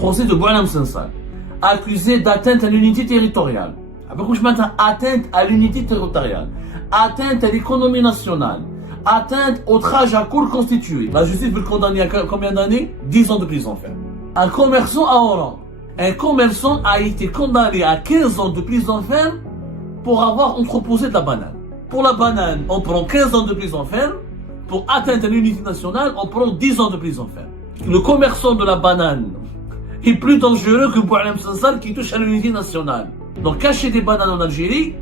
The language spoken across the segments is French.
procès de Boualem Sansal, accusé d'atteinte à l'unité territoriale. Atteinte à l'unité territoriale, atteinte à l'économie nationale, atteinte au outrage à cour constituée. La justice veut le condamner à combien d'années? 10 ans de prison ferme. Un commerçant à Oran, un commerçant a été condamné à 15 ans de prison ferme pour avoir entreposé de la banane. Pour la banane, on prend 15 ans de prison ferme. Pour atteinte à l'unité nationale, on prend 10 ans de prison ferme. Le commerçant de la banane est plus dangereux que Boualem Sansal qui touche à l'unité nationale. Donc cacher des bananes en Algérie,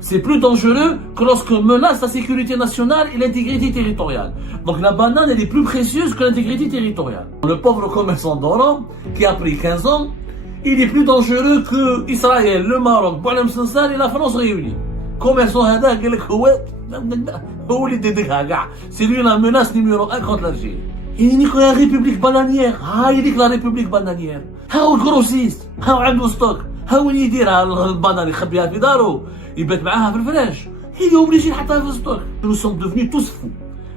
c'est plus dangereux que lorsqu'on menace la sécurité nationale et l'intégrité territoriale. Donc la banane, elle est plus précieuse que l'intégrité territoriale. Le pauvre commerçant d'Oran, qui a pris 15 ans, il est plus dangereux que Israël, le Maroc, Boualem Sansal et la France réunis. Commerçant هذا قال لك هو اللي يديرها كاع c'est lui la menace numéro 1 contre l'Algérie. Il dit que la république bananière, il dit que la république bananière هاو الكروسيست هاو عنده ستوك هاو اللي يديرها البنان يخبيها في دارو يبات معاها في الفراش هي اوبليجي يحطها في الستوك. Nous sommes devenus tous fous.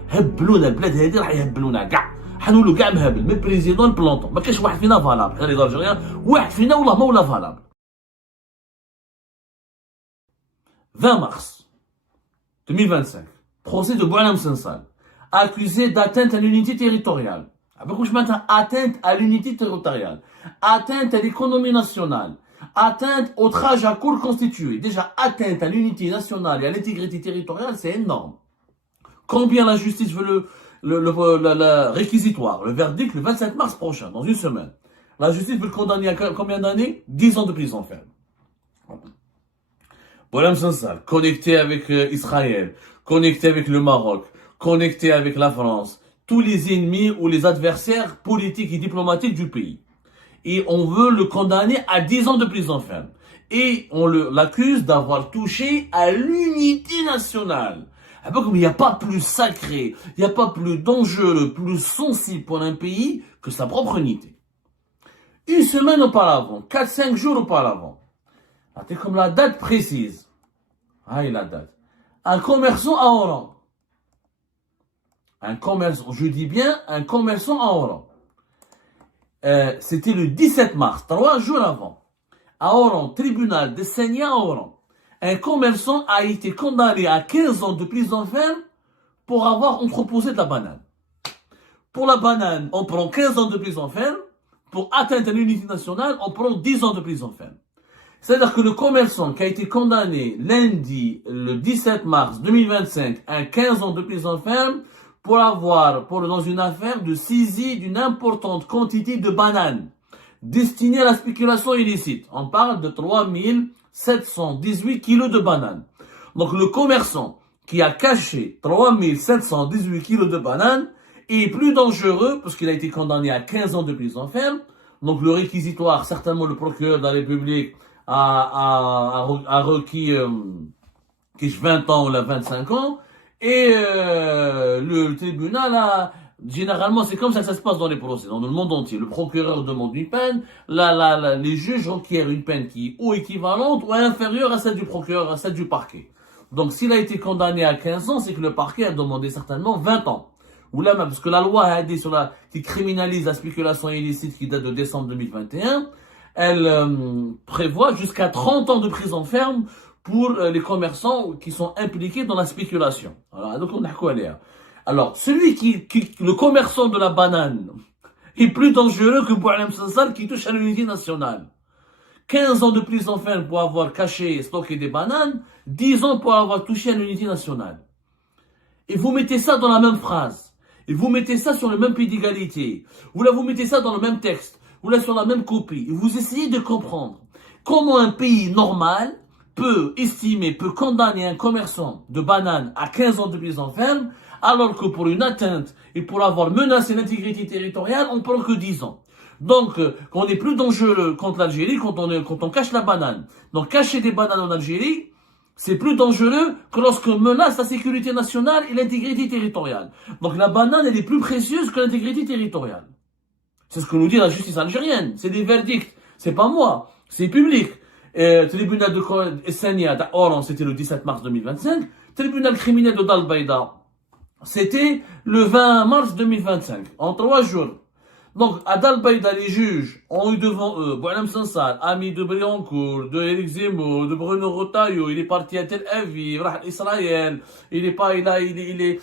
هبلونا البلاد هذه راح يهبلونا كاع حنولوا كاع مهبل من بريزيدون بلونطون ما كاينش واحد فينا فالابل غير الجزائريين واحد فينا والله ما ولا فالابل. 20 mars 2025, procès de Boualem Sansal, accusé d'atteinte à l'unité territoriale. Atteinte à l'unité territoriale, atteinte à l'économie nationale, atteinte au outrage à cour constituée. Déjà, atteinte à l'unité nationale et à l'intégrité territoriale, c'est énorme. Combien la justice veut le réquisitoire, le verdict le 27 mars prochain, dans une semaine. La justice veut le condamner à combien d'années? 10 ans de prison ferme. Boualem Sansal, connecté avec Israël, connecté avec le Maroc, connecté avec la France, tous les ennemis ou les adversaires politiques et diplomatiques du pays. Et on veut le condamner à 10 ans de prison ferme. Et on l'accuse d'avoir touché à l'unité nationale. Il n'y a pas plus sacré, il n'y a pas plus dangereux, plus sensible pour un pays que sa propre unité. Une semaine auparavant, 4-5 jours auparavant, c'est comme la date précise. La date. Un commerçant à Oran. Un commerçant, je dis bien un commerçant à Oran. C'était le 17 mars, 3 jours avant. À Oran, tribunal de Senia à Oran. Un commerçant a été condamné à 15 ans de prison ferme pour avoir entreposé de la banane. Pour la banane, on prend 15 ans de prison ferme. Pour atteinte à l'unité nationale, on prend 10 ans de prison ferme. C'est-à-dire que le commerçant qui a été condamné lundi, le 17 mars 2025, à 15 ans de prison ferme, dans une affaire de saisie d'une importante quantité de bananes destinée à la spéculation illicite. On parle de 3718 kilos de bananes. Donc le commerçant qui a caché 3718 kilos de bananes est plus dangereux parce qu'il a été condamné à 15 ans de prison ferme. Donc le réquisitoire, certainement le procureur de la République a requis 20 ans ou 25 ans. Et le tribunal a... Généralement, c'est comme ça que ça se passe dans les procès, dans le monde entier. Le procureur demande une peine, les juges requièrent une peine qui est ou équivalente ou inférieure à celle du procureur, à celle du parquet. Donc s'il a été condamné à 15 ans, c'est que le parquet a demandé certainement 20 ans. Ou là même, parce que la loi a dit qui criminalise la spéculation illicite qui date de décembre 2021, elle prévoit jusqu'à 30 ans de prison ferme pour les commerçants qui sont impliqués dans la spéculation. Alors, le commerçant de la banane est plus dangereux que Boualem Sansal qui touche à l'unité nationale. 15 ans de prison ferme pour avoir caché et stocké des bananes, 10 ans pour avoir touché à l'unité nationale. Et vous mettez ça dans la même phrase. Et vous mettez ça sur le même pied d'égalité. Ou là, vous mettez ça dans le même texte. Ou là, sur la même copie. Et vous essayez de comprendre comment un pays normal peut condamner un commerçant de bananes à 15 ans de prison ferme, alors que pour une atteinte et pour avoir menacé l'intégrité territoriale, on prend que 10 ans. Donc, on est plus dangereux contre l'Algérie quand on cache la banane. Donc, cacher des bananes en Algérie, c'est plus dangereux que lorsqu'on menace la sécurité nationale et l'intégrité territoriale. Donc, la banane, elle est plus précieuse que l'intégrité territoriale. C'est ce que nous dit la justice algérienne. C'est des verdicts. C'est pas moi. C'est public. Tribunal de Senia d'Oran, c'était le 17 mars 2025. Tribunal criminel de Dal Baïda, c'était le 20 mars 2025. En 3 jours. Donc, à Dalbaïda, les juges ont eu devant eux Boualem Sansal, ami de Briancourt, de Éric Zemmour, de Bruno Retailleau, il est parti à Tel Aviv, Israël, il est pas, il est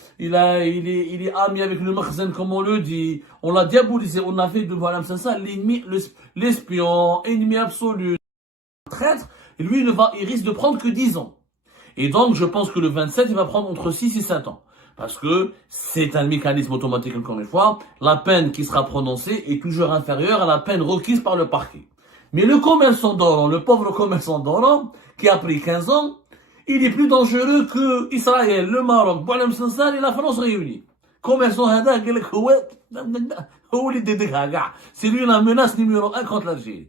ami avec le Makhzen, comme on le dit. On l'a diabolisé, on a fait de Boualem Sansal l'ennemi, l'espion, ennemi absolu, traître, et lui, il risque de prendre que 10 ans. Et donc, je pense que le 27, il va prendre entre 6 et 7 ans. Parce que c'est un mécanisme automatique, encore une fois. La peine qui sera prononcée est toujours inférieure à la peine requise par le parquet. Mais le commerçant d'Oran, le pauvre commerçant d'Oran, qui a pris 15 ans, il est plus dangereux que Israël, le Maroc, Boualem Sansal et la France réunis. Commerçant hada, c'est lui la menace numéro 1 contre l'Algérie.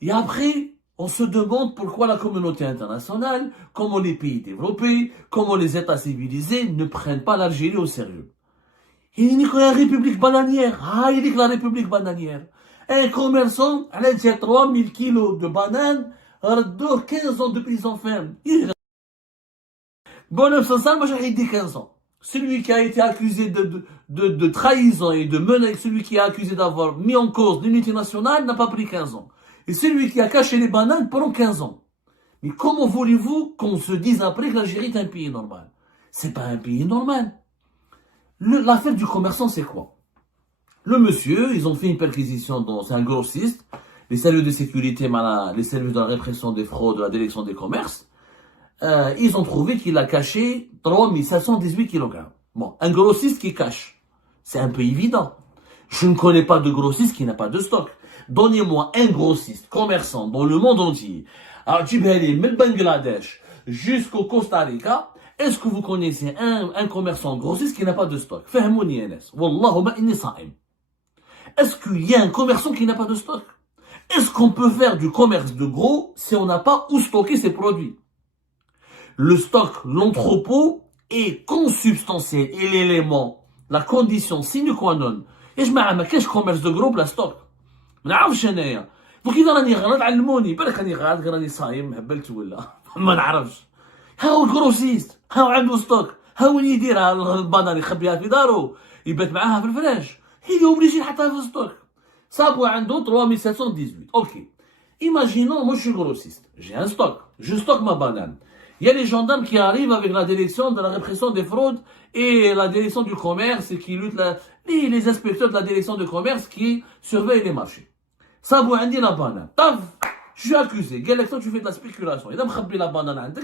Et après, on se demande pourquoi la communauté internationale, comment les pays développés, comment les États civilisés ne prennent pas l'Algérie au sérieux. Il dit que la République bananière. Ah, il dit que la République bananière. Un commerçant, elle a dit 3000 kilos de bananes, 15 ans de prison ferme. Bon, ça, moi j'ai dit 15 ans. Celui qui a été accusé de trahison et de menace, celui qui a accusé d'avoir mis en cause l'unité nationale n'a pas pris 15 ans. Et celui qui a caché les bananes pendant 15 ans. Mais comment voulez-vous qu'on se dise après que l'Algérie est un pays normal? C'est pas un pays normal. L'affaire du commerçant, c'est quoi? Le monsieur, ils ont fait une perquisition c'est un grossiste, les services de sécurité, les services de la répression des fraudes de la direction des commerces, ils ont trouvé qu'il a caché 3718 kg. Bon, un grossiste qui cache, c'est un peu évident. Je ne connais pas de grossiste qui n'a pas de stock. Donnez-moi un grossiste, commerçant dans le monde entier, à Djibouti, même Bangladesh, jusqu'au Costa Rica. Est-ce que vous connaissez un commerçant grossiste qui n'a pas de stock? Fahmouni Yanes. Wallahuma inni sa'im. Est-ce qu'il y a un commerçant qui n'a pas de stock? Est-ce qu'on peut faire du commerce de gros si on n'a pas où stocker ses produits? Le stock, l'entrepôt est consubstantiel et l'élément, la condition sine qua non. Et je m'arrête, qu'est-ce commerce de gros, la stock? ما نعرفش انايا وكي راني غلط علموني بالك راني غلط راني صايم هبلت ولا ما نعرفش هاو الكروسيست هاو عنده ستوك هاو وين يديرها البانان يخبيها في دارو يبات معاها في الفراش هي اوبليجي يحطها في ستوك صابوا عنده 3718 اوكي imaginons moi je suis grossiste j'ai un stock je stocke ma banane il y a les gendarmes qui arrivent avec la direction de la répression des fraudes et la direction du commerce et qui luttent les inspecteurs de la direction du commerce qui surveillent les marchés. Ça, vous avez la banane. Taf, je suis accusé. Quelle tu fais de la spéculation. Et là, la banane,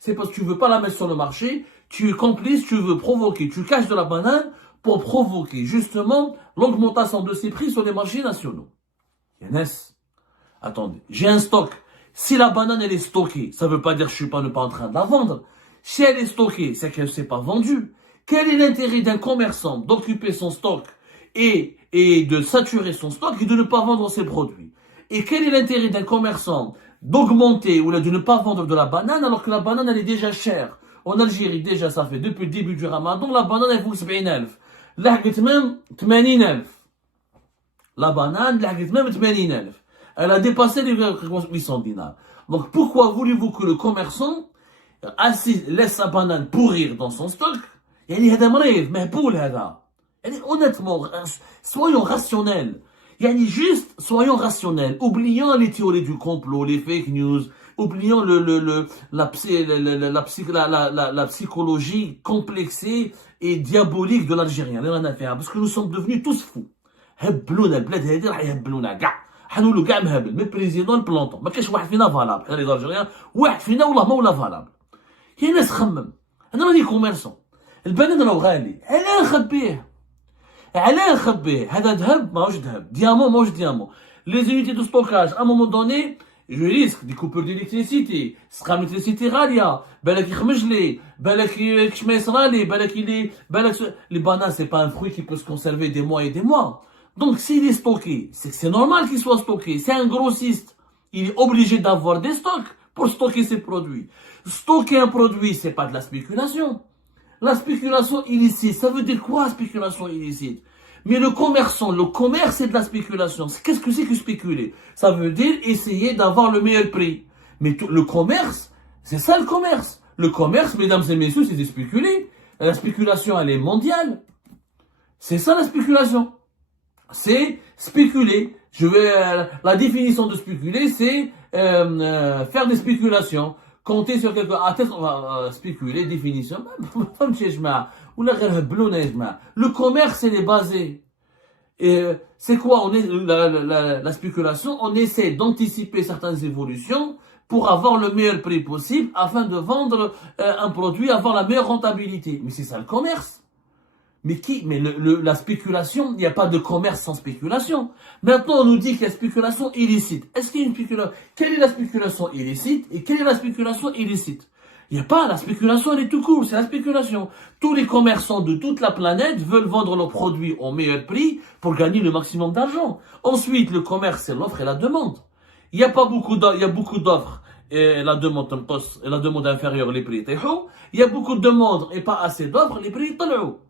c'est parce que tu veux pas la mettre sur le marché, tu es complice, tu veux provoquer, tu caches de la banane pour provoquer justement l'augmentation de ses prix sur les marchés nationaux. Yanes, attendez, j'ai un stock. Si la banane elle est stockée, ça veut pas dire que je suis pas en train de la vendre. Si elle est stockée, c'est qu'elle ne s'est pas vendue. Quel est l'intérêt d'un commerçant d'occuper son stock et de saturer son stock et de ne pas vendre ses produits? Et quel est l'intérêt d'un commerçant d'augmenter ou de ne pas vendre de la banane alors que la banane elle est déjà chère? En Algérie déjà ça fait depuis le début du Ramadan la banane elle vaut 70,000. لحقت même 80,000. La banane لحقت même 80,000. Elle a dépassé les 800 dinars. Donc pourquoi voulez-vous que le commerçant laisse sa banane pourrir dans son stock? يعني هذا مريض مهبول هذا. يعني honnêtement, soyons rationnels. يعني juste, soyons rationnels. Oublions les théories du complot, les fake news. Oublions la psychologie complexée et diabolique de l'Algérien. Parce que nous sommes devenus tous fous. هبلونا البلاد هذه راح يهبلونا كاع. حنولوا كاع مهبل من بريزيدون بلونطون. ما كاينش واحد فينا فالابل. غير الالجيريان واحد فينا والله ما ولا فالابل. كاين ناس خمم. انا راني كوميرسون. البنان راهو غالي. علاه نخبيه؟ هذا ذهب ماهوش ذهب. ديامون ماهوش ديامون. Les unités de stockage, à un moment donné, je risque des coupures d'électricité. سقام l'électricité غالية. بالك يخمج لي. بالك كش ما يصرالي. بالك les bananes c'est pas un fruit qui peut se conserver des mois et des mois. Donc s'il est stocké, c'est que c'est normal qu'il soit stocké. C'est un grossiste. Il est obligé d'avoir des stocks pour stocker ses produits. Stocker un produit, c'est pas de la spéculation. La spéculation illicite, ça veut dire quoi spéculation illicite? Mais le commerce c'est de la spéculation. Qu'est-ce que c'est que spéculer? Ça veut dire essayer d'avoir le meilleur prix. Mais le commerce, c'est ça le commerce. Le commerce, mesdames et messieurs, c'est de spéculer. La spéculation, elle est mondiale. C'est ça la spéculation. c'est spéculer. La définition de spéculer, c'est faire des spéculations, compter sur quelque, on va spéculer, définition. Le commerce, il est basé. Et c'est quoi? La spéculation, on essaie d'anticiper certaines évolutions pour avoir le meilleur prix possible afin de vendre un produit, avoir la meilleure rentabilité. Mais c'est ça le commerce. Mais la spéculation, il n'y a pas de commerce sans spéculation. Maintenant, on nous dit qu'il y a spéculation illicite. Est-ce qu'il y a une spéculation? Quelle est la spéculation illicite et quelle est la spéculation illicite? Il n'y a pas, la spéculation, elle est tout court, c'est la spéculation. Tous les commerçants de toute la planète veulent vendre leurs produits au meilleur prix pour gagner le maximum d'argent. Ensuite, le commerce, c'est l'offre et la demande. Il y a beaucoup d'offres et la demande inférieure, les prix sont hauts. Il y a beaucoup de demandes et pas assez d'offres, les prix sont hauts.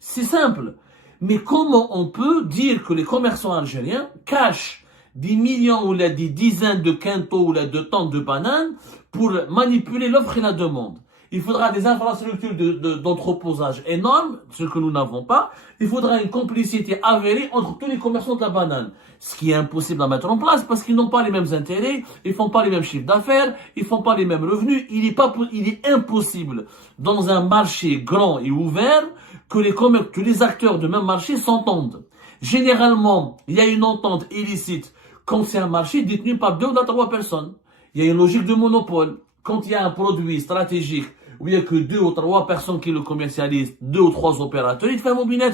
C'est simple. Mais comment on peut dire que les commerçants algériens cachent des millions ou des dizaines de quintaux ou de tonnes de bananes pour manipuler l'offre et la demande? Il faudra des infrastructures d'entreposage énormes, ce que nous n'avons pas. Il faudra une complicité avérée entre tous les commerçants de la banane. Ce qui est impossible à mettre en place parce qu'ils n'ont pas les mêmes intérêts, ils font pas les mêmes chiffres d'affaires, ils font pas les mêmes revenus. Il est impossible dans un marché grand et ouvert que les acteurs de même marché s'entendent. Généralement, il y a une entente illicite quand c'est un marché détenu par 2 ou 3 personnes. Il y a une logique de monopole. Quand il y a un produit stratégique où il n'y a que 2 ou 3 personnes qui le commercialisent, 2 ou 3 opérateurs, il fait un mobinet.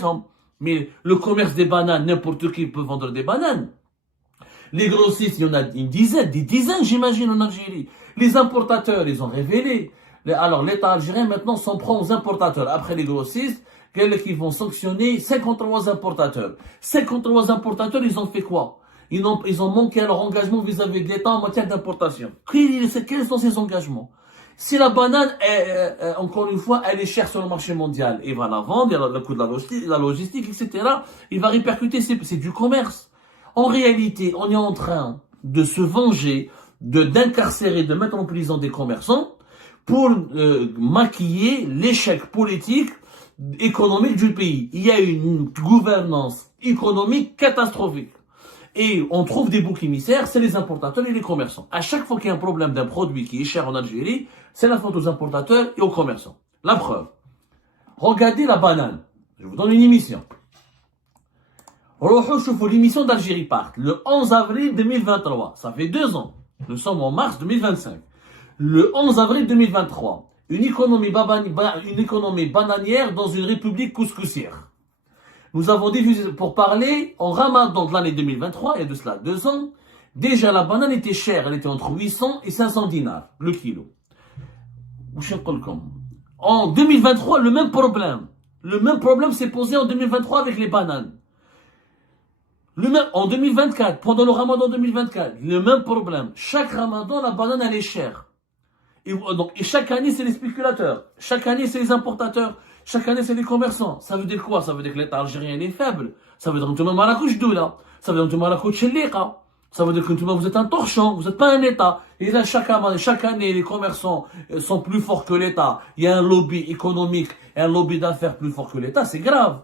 Mais le commerce des bananes, n'importe qui peut vendre des bananes. Les grossistes, il y en a des dizaines, j'imagine, en Algérie. Les importateurs, ils ont révélé. Alors, l'État algérien, maintenant, s'en prend aux importateurs. Après les grossistes, qui vont sanctionner 53 importateurs. 53 importateurs, ils ont fait quoi? Ils ont manqué à leur engagement vis-à-vis de l'État en matière d'importation. Quels sont ces engagements? Si la banane, encore une fois, elle est chère sur le marché mondial, il va la vendre, il y a le coût de la logistique, etc. Il va répercuter, c'est du commerce. En réalité, on est en train de se venger, d'incarcérer, de mettre en prison des commerçants pour maquiller l'échec politique économique du pays. Il y a une gouvernance économique catastrophique. Et on trouve des boucs émissaires, c'est les importateurs et les commerçants. À chaque fois qu'il y a un problème d'un produit qui est cher en Algérie, c'est la faute aux importateurs et aux commerçants. La preuve. Regardez la banane. Je vous donne une émission. L'émission d'Algérie part le 11 avril 2023. Ça fait 2 ans. Nous sommes en mars 2025. Le 11 avril 2023. Une économie bananière dans une république couscoussière. Nous avons diffusé pour parler en ramadan de l'année 2023, il y a de cela 2 ans. Déjà, la banane était chère, elle était entre 800 et 500 dinars le kilo. En 2023, le même problème. Le même problème s'est posé en 2023 avec les bananes. En 2024, pendant le ramadan 2024, le même problème. Chaque ramadan, la banane, elle est chère. Et chaque année, c'est les spéculateurs. Chaque année, c'est les importateurs. Chaque année, c'est les commerçants. Ça veut dire quoi? Ça veut dire que l'État algérien est faible. Ça veut dire que tout le monde a la couche doula. Ça veut dire que tout le monde a la couche liqa. Ça veut dire que tout le monde, vous êtes un torchon. Vous n'êtes pas un État. Et là, chaque année, les commerçants sont plus forts que l'État. Il y a un lobby économique, un lobby d'affaires plus fort que l'État. C'est grave.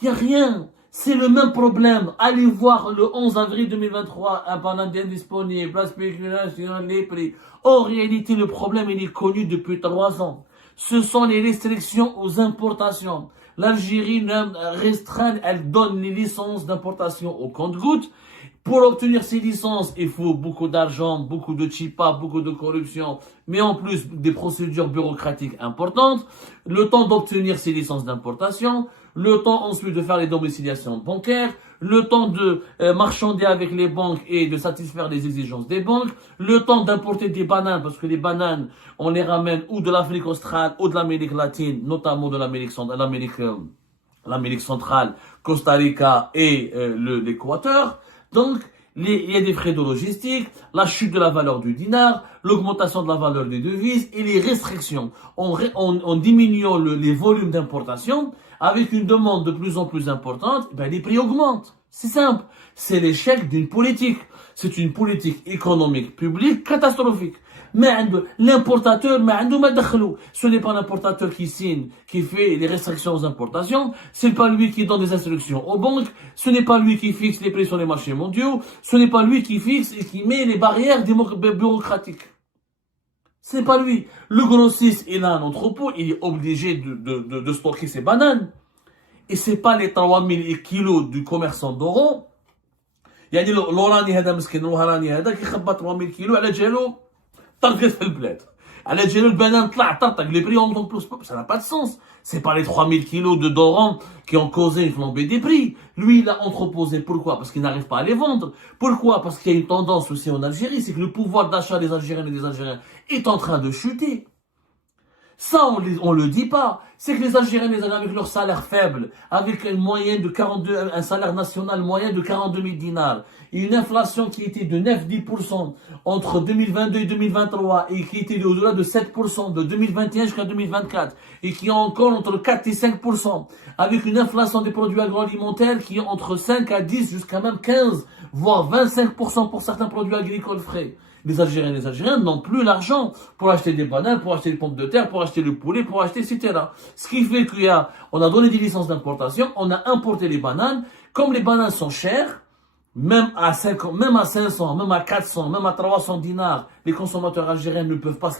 Il n'y a rien. C'est le même problème. Allez voir le 11 avril 2023, un banane disponible, la spéculation, les prix. En réalité, le problème, il est connu depuis 3 ans. Ce sont les restrictions aux importations. L'Algérie restreint, elle donne les licences d'importation au compte-gouttes. Pour obtenir ces licences, il faut beaucoup d'argent, beaucoup de chipa, beaucoup de corruption, mais en plus des procédures bureaucratiques importantes. Le temps d'obtenir ces licences d'importation, le temps ensuite de faire les domiciliations bancaires, le temps de marchander avec les banques et de satisfaire les exigences des banques, le temps d'importer des bananes, parce que les bananes, on les ramène ou de l'Afrique australe ou de l'Amérique latine, notamment de l'Amérique centrale, Costa Rica et l'Équateur. Donc, il y a des frais de logistique, la chute de la valeur du dinar, l'augmentation de la valeur des devises et les restrictions. En diminuant les volumes d'importation, avec une demande de plus en plus importante, les prix augmentent. C'est simple. C'est l'échec d'une politique. C'est une politique économique publique catastrophique. L'importateur, ce n'est pas l'importateur qui signe, qui fait les restrictions aux importations, c'est pas lui qui donne des instructions aux banques, ce n'est pas lui qui fixe les prix sur les marchés mondiaux, ce n'est pas lui qui fixe et qui met les barrières bureaucratiques. C'est pas lui. Le grossiste, il a un entrepôt, il est obligé de stocker ses bananes. Et c'est pas les 3000 kilos du commerçant d'Oran. يعني l'Orani هذا مسكين الوهراني هذا كيخبى 3000 كيلو على جالو طلقت في البلاد. على جالو البنان طلع طرطق les prix ont plus. Ça n'a pas de sens. C'est pas les 3000 kilos de Doran qui ont causé une flambée des prix. Lui, il a entreposé. Pourquoi? Parce qu'il n'arrive pas à les vendre. Pourquoi? Parce qu'il y a une tendance aussi en Algérie, c'est que le pouvoir d'achat des Algériennes et des Algériens est en train de chuter. Ça, on le dit pas. C'est que les Algériens, avec leur salaire faible, avec une moyenne de 42, un salaire national moyen de 42 000 dinars, et une inflation qui était de 9-10% entre 2022 et 2023, et qui était au-delà de 7% de 2021 jusqu'à 2024, et qui est encore entre 4 et 5%, avec une inflation des produits agroalimentaires qui est entre 5 à 10 jusqu'à même 15, voire 25% pour certains produits agricoles frais. Les Algériens et les Algériens n'ont plus l'argent pour acheter des bananes, pour acheter des pommes de terre, pour acheter le poulet, pour acheter etc. Ce qui fait on a donné des licences d'importation, on a importé les bananes. Comme les bananes sont chères, même à 500, même à 400, même à 300 dinars, les consommateurs algériens ne peuvent pas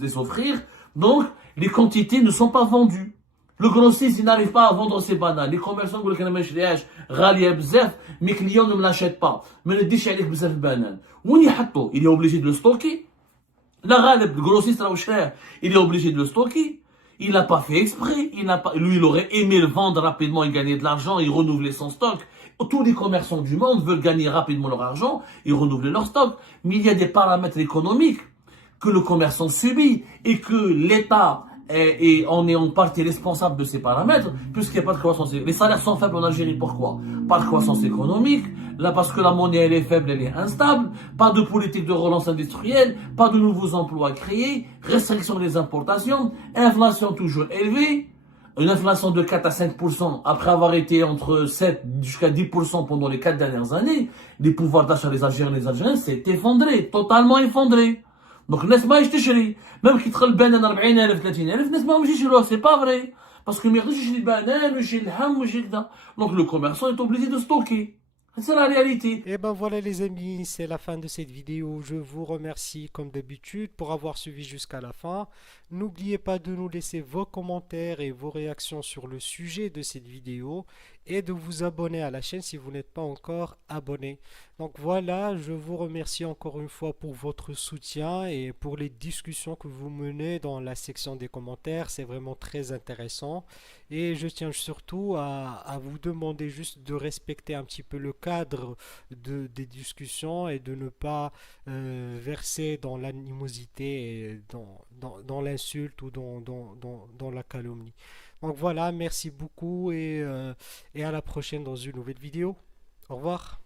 les offrir. Donc, les quantités ne sont pas vendues. Le grossiste, il n'arrive pas à vendre ses bananes. Les commerçants, ils disent que mes clients ne me l'achètent pas. Mais le déchet avec bzaf banane. Il est obligé de le stocker. Le grossiste, il est obligé de le stocker. Il n'a pas fait exprès. Lui, il aurait aimé le vendre rapidement et gagner de l'argent et renouveler son stock. Tous les commerçants du monde veulent gagner rapidement leur argent et renouveler leur stock. Mais il y a des paramètres économiques que le commerçant subit et que l'État et on est en partie responsable de ces paramètres, puisqu'il n'y a pas de croissance. Les salaires sont faibles en Algérie, pourquoi? Pas de croissance économique, là parce que la monnaie elle est faible, elle est instable, pas de politique de relance industrielle, pas de nouveaux emplois créés, restriction des importations, inflation toujours élevée, une inflation de 4 à 5% après avoir été entre 7 jusqu'à 10% pendant les 4 dernières années. Les pouvoirs d'achat des Algériens et des Algériens s'est effondré, totalement effondré. Donc الناس ما يشتري même كي تدخل البنان 40000 30000 الناس ما يمشيش يشروها سي با فري باسكو ما يقدرش يشري البنان ويشري اللحم ويشري كذا دونك لو كوميرسون est obligé de stocker. C'est la réalité. Et ben voilà les amis, c'est la fin de cette vidéo. Je vous remercie comme d'habitude pour avoir suivi jusqu'à la fin. N'oubliez pas de nous laisser vos commentaires et vos réactions sur le sujet de cette vidéo et de vous abonner à la chaîne si vous n'êtes pas encore abonné. Donc voilà, je vous remercie encore une fois pour votre soutien et pour les discussions que vous menez dans la section des commentaires. C'est vraiment très intéressant. Et je tiens surtout à vous demander juste de respecter un petit peu le cadre des discussions et de ne pas verser dans l'animosité, dans l'insulte ou dans la calomnie. Donc voilà, merci beaucoup et à la prochaine dans une nouvelle vidéo. Au revoir.